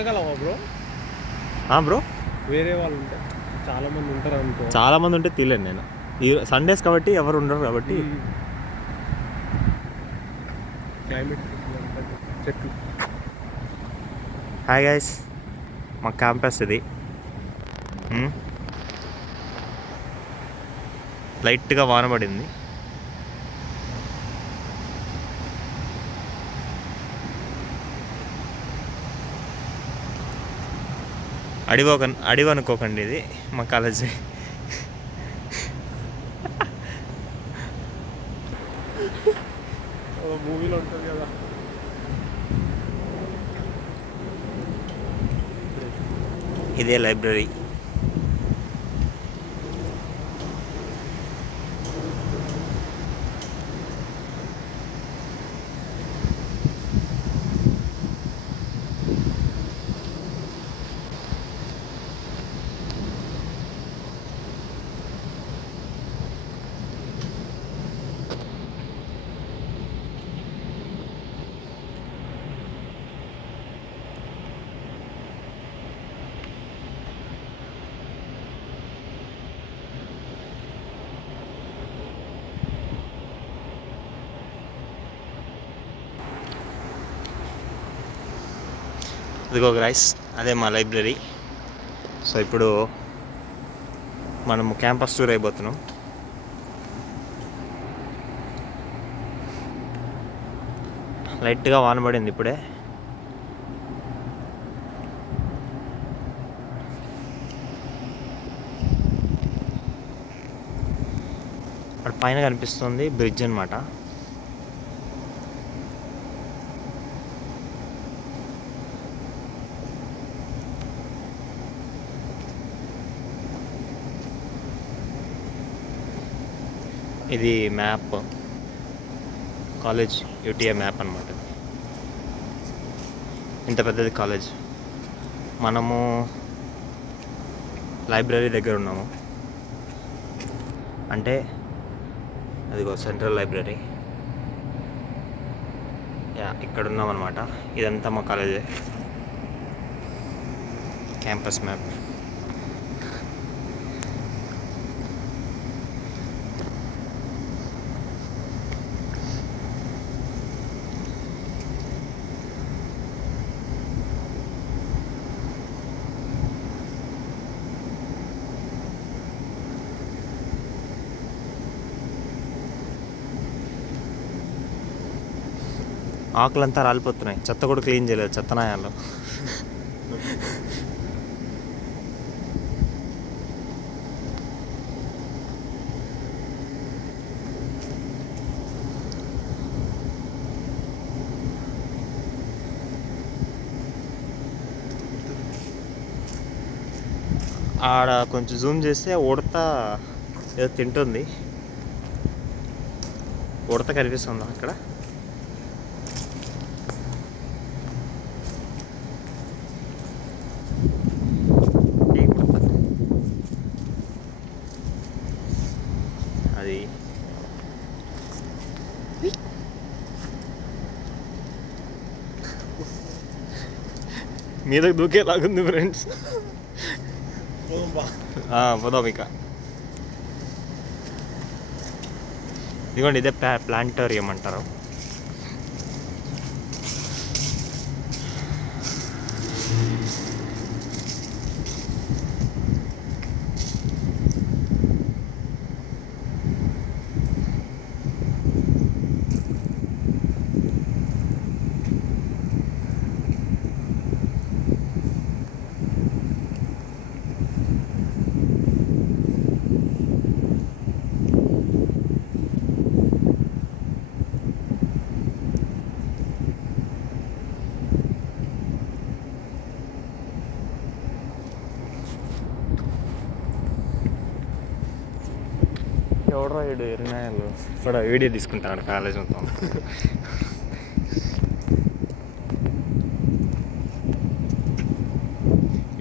Bro bro వేరే వాళ్ళు ఉంటారు, చాలా మంది ఉంటారు అనుకో. చాలా మంది ఉంటే తీలేను నేను. ఈ సండేస్ కాబట్టి ఎవరు ఉండరు కాబట్టి. క్లైమేట్ చెట్లు. హాయ్ గైస్, మా క్యాంపస్ ఇది. లైట్గా వాన పడింది. అడివి అనుకోకండి, ఇది మా కాలేజీ. మూవీలో ఉంటుంది కదా. ఇదే లైబ్రరీ. ఇదిగో గైస్, అదే మా లైబ్రరీ. సో ఇప్పుడు మనము క్యాంపస్ టూర్ అయిపోతున్నాం. లైట్గా వాన పడింది ఇప్పుడే. అక్కడ పైన కనిపిస్తుంది బ్రిడ్జ్ అన్నమాట. ఇది మ్యాప్, కాలేజ్ యూటీఏ మ్యాప్ అన్నమాట. ఇంత పెద్దది కాలేజ్. మనము లైబ్రరీ దగ్గర ఉన్నాము, అంటే అదిగో సెంట్రల్ లైబ్రరీ. ఇక్కడ ఉన్నాం అన్నమాట. ఇదంతా మా కాలేజే. Campus map. ఆకులంతా రాలిపోతున్నాయి. చెత్త కూడా క్లీన్ చేయలేదు చెత్తనాయాలు. ఆడ కొంచెం జూమ్ చేస్తే ఉడత ఏదో తింటుంది. ఉడత కనిపిస్తుందా అక్కడ? అది మీదకి దూకేలాగుంది ఫ్రెండ్స్. పోదాం ఇక. ఇదిగోండి, ఇదే ప్లాంటోరియం అంటారు. ఎవడో ఏడు ఎరినాయాలు ఇక్కడ వీడియో తీసుకుంటాను కాలేజ్ మొత్తం.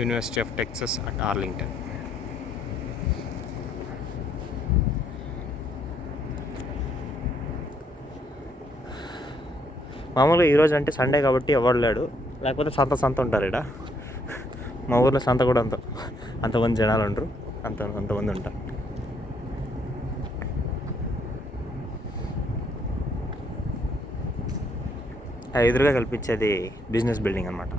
University of Texas at Arlington. మామూలుగా ఈరోజు అంటే సండే కాబట్టి ఎవరు లేడు. లేకపోతే సంత సంత ఉంటారు ఇక్కడ. మా ఊర్లో సంత కూడా అంతమంది జనాలు ఉండరు, అంతమంది ఉంటారు. ఆ ఎదురుగా కల్పించేది బిజినెస్ బిల్డింగ్ అనమాట.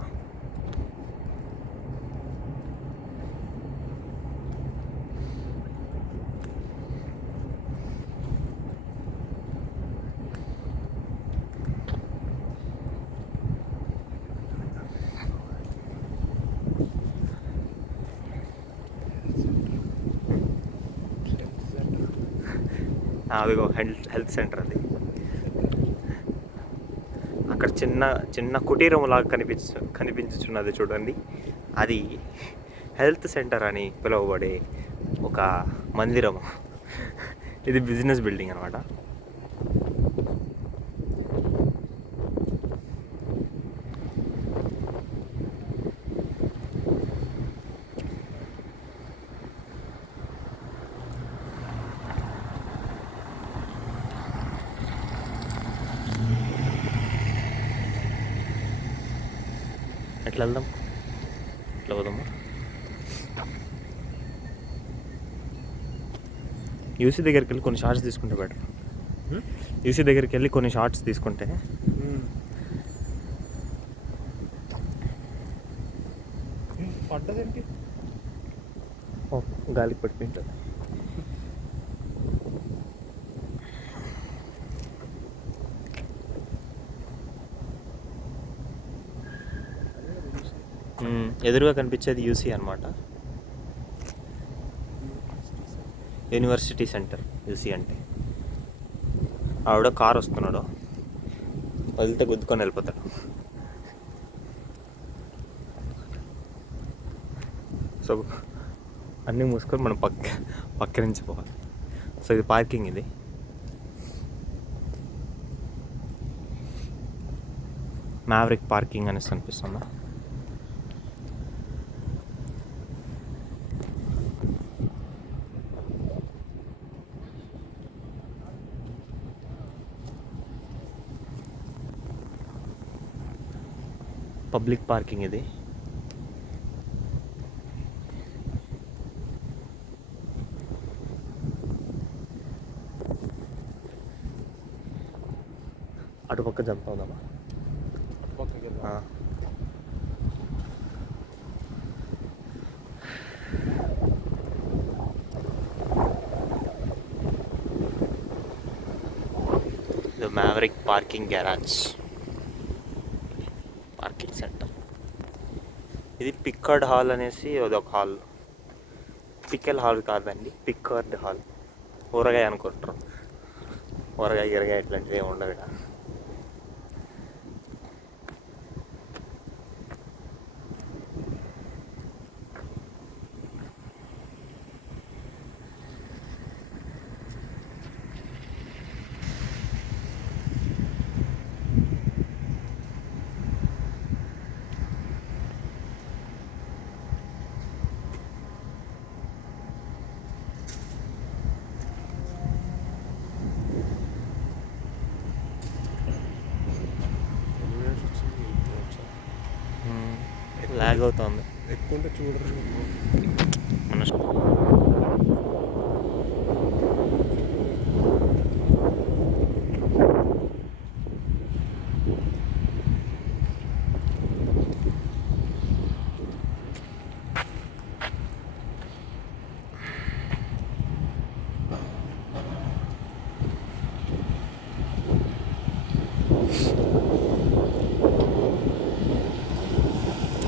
అదిగో హెల్త్ సెంటర్ అది. అక్కడ చిన్న కుటీరం లాగా కనిపించుచున్నది చూడండి, అది హెల్త్ సెంటర్ అని పిలువబడే ఒక మందిరం. ఇది బిజినెస్ బిల్డింగ్ అనమాట. ఎట్లా వెళ్దాం, ఎట్లా పోదాము? యూసీ దగ్గరికి వెళ్ళి కొన్ని షార్ట్స్ తీసుకుంటే బెటర్. యూసీ దగ్గరికి వెళ్ళి కొన్ని షార్ట్స్ తీసుకుంటే పడ్డదేంటి? గాలికి పడిపోయింటుంది. ఎదురుగా కనిపించేది యూసీ అనమాట, యూనివర్సిటీ సెంటర్. యూసీ అంటే ఆవిడ కార్ వస్తున్నాడు, వదిలితే గుద్దుకొని వెళ్ళిపోతాడు. సో అన్నీ మూసుకొని మనం పక్క నుంచి పోవాలి. సో ఇది పార్కింగ్, ఇది మ్యావరిక్ పార్కింగ్ అనేసి అనిపిస్తుందా? పబ్లిక్ పార్కింగ్ ఇది. అటుపక్క జంప్ అవుదామా? The maverick parking garage, parking centre. ఇది పిక్కర్డ్ హాల్ అనేసి అదొక హాల్. పికెల్ హాల్ కాదండి, పిక్కర్డ్ హాల్. ఊరగాయ అనుకుంటారు, ఊరగాయ గిరగాయ ఇట్లాంటివి ఏమి ఉండవు ఇక్కడ. లాగ్ అవుతుంది ఎక్కువ చూడరు మన.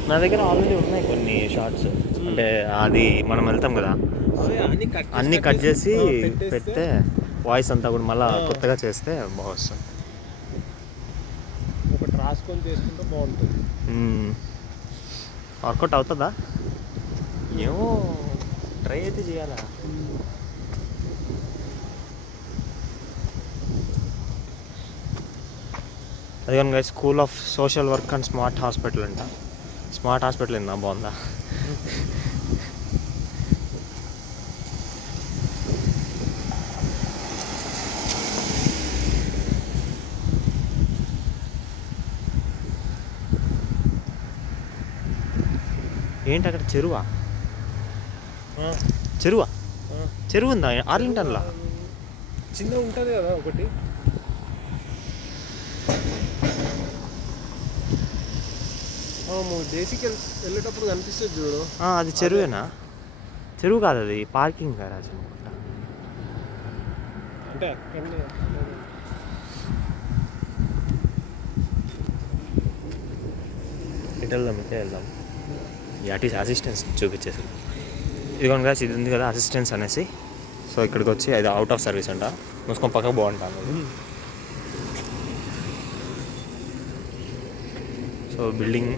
నా దగ్గర ఆల్రెడీ ఉన్నాయి కొన్ని షార్ట్స్. అంటే అది మనం వెళ్తాం కదా, అన్నీ కట్ చేసి పెడితే వాయిస్ అంతా కూడా మళ్ళీ కొత్తగా చేస్తే బాగా వస్తుంది. ఒకటి రాసుకొని చేసుకుంటే బాగుంటుంది. వర్కౌట్ అవుతుందా ఏమో, ట్రై అయితే చేయాలా. అది కానీ school of social work and smart hospital అంట. స్మార్ట్ హాస్పిటల్ ఏందా, బాగుందా? ఏంటి అక్కడ చెరువా? చెరువా? చెరువు ఉందా ఆర్లింగ్టన్లో? చిన్న ఉంటుంది కదా ఒకటి. దేశీకి వెళ్ళేటప్పుడు కనిపిస్తుంది చూడు. అది చెరువేనా? చెరువు కాదు, అది పార్కింగ్ గరాజ్ అనుకుంటా. అంటే అక్కడనే ఇటు వెళ్దాం, ఇటే వెళ్దాం. యాటీస్ అసిస్టెన్స్ చూపించేసి ఇదిగోండి కదా, ఇది ఉంది కదా అసిస్టెన్స్ అనేసి. సో ఇక్కడికి వచ్చి అది అవుట్ ఆఫ్ సర్వీస్ అంట, మూసుకొని పక్కకు బాగుంటాను. సో బిల్డింగ్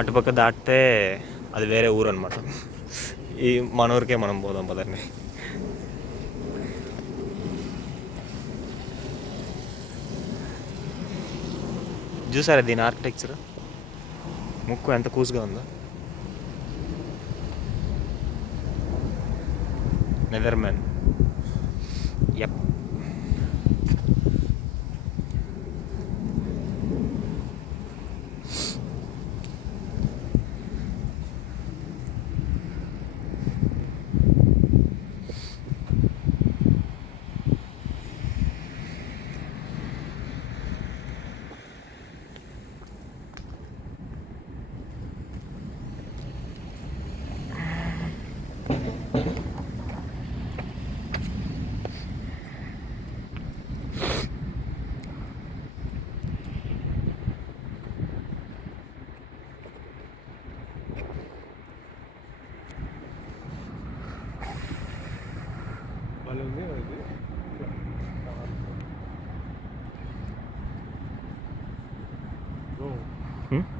అటుపక్క దాటితే అది వేరే ఊరు అనమాట. ఈ మన ఊరికే మనం పోదాం పదండి. చూసారా దీని ఆర్కిటెక్చర్? ముక్కు ఎంత కూసుగా ఉందో. నెదర్మెన్. యప్. వాళ్ళు ఉంది ఇది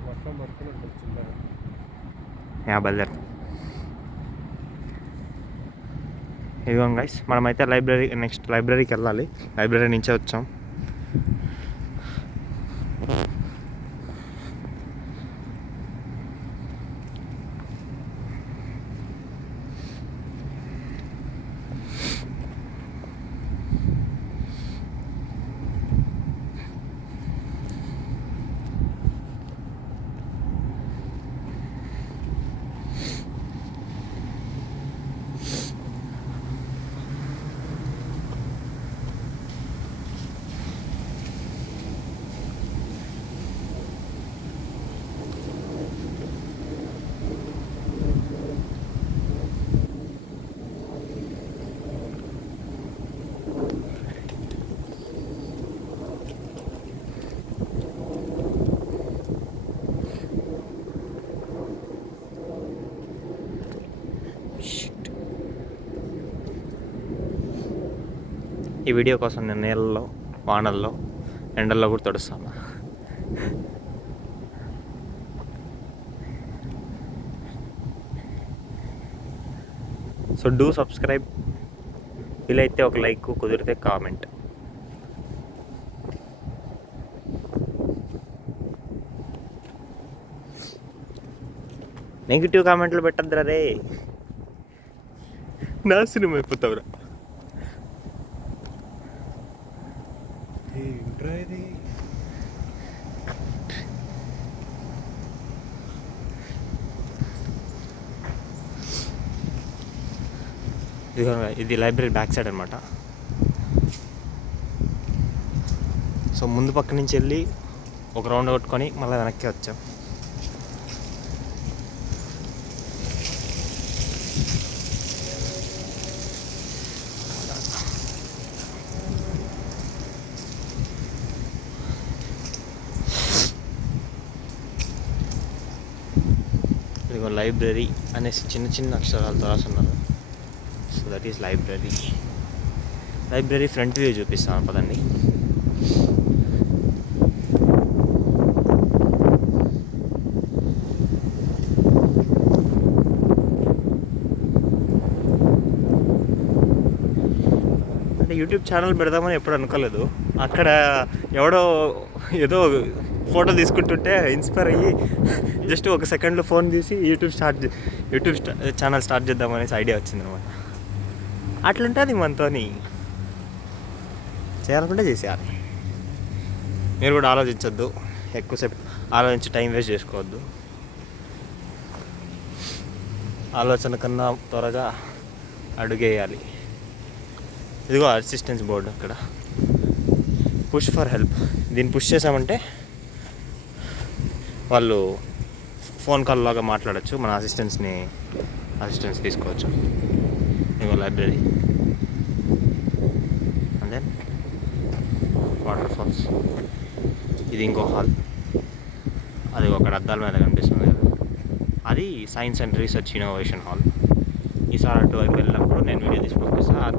వర్షం పడుతున్నట్టు వచ్చిందా? బయలుదేరు. ఇదిగోండి గైస్, మనమైతే నెక్స్ట్ లైబ్రరీకి వెళ్ళాలి. లైబ్రరీ నుంచే వచ్చాం. ఈ వీడియో కోసం నేను నీళ్ళలో, వానల్లో, ఎండల్లో కూడా తడుస్తాను. So do subscribe. వీలైతే ఒక లైక్, కుదిరితే కామెంట్. నెగిటివ్ కామెంట్లు పెట్టద్దురా రే, నాశనం అయిపోతావురా. ఇది లైబ్రరీ బ్యాక్ సైడ్ అనమాట. సో ముందు పక్క నుంచి వెళ్ళి ఒక రౌండ్ కొట్టుకొని మళ్ళీ వెనక్కి వచ్చాం. ఇదిగో లైబ్రరీ అనేసి చిన్న చిన్న అక్షరాలతో రాస్తున్నారు. So that is library. Library front view చూపిస్తాను పదండి. అంటే యూట్యూబ్ ఛానల్ పెడదామని ఎప్పుడు అనుకోలేదు. అక్కడ ఎవడో ఏదో ఫోటో తీసుకుంటుంటే ఇన్స్పైర్ అయ్యి జస్ట్ ఒక సెకండ్లో ఫోన్ తీసి యూట్యూబ్ ఛానల్ స్టార్ట్ చేద్దామనేసి ఐడియా వచ్చింది అనమాట. అట్లుంటుంది మనతోని. చేయాలనుకుంటే చేసేయాలి. మీరు కూడా ఆలోచించొద్దు, ఎక్కువసేపు ఆలోచించి టైం వేస్ట్ చేసుకోవద్దు. ఆలోచన కన్నా త్వరగా అడుగేయాలి. ఇదిగో అసిస్టెన్స్ బోర్డు అక్కడ, పుష్ ఫర్ హెల్ప్. దీన్ని పుష్ చేసామంటే వాళ్ళు ఫోన్ కాల్ లాగా మాట్లాడచ్చు, మన అసిస్టెన్స్ తీసుకోవచ్చు. ఇదిగో library and then water falls. ఇది ఇంకో హాల్, అది ఒకటి అద్దాల మీద కనిపిస్తుంది కదా, అది science and research innovation hall. ఈసారి అటువైపు వెళ్ళినప్పుడు నేను వీడియో తీసి పంపిస్తాను.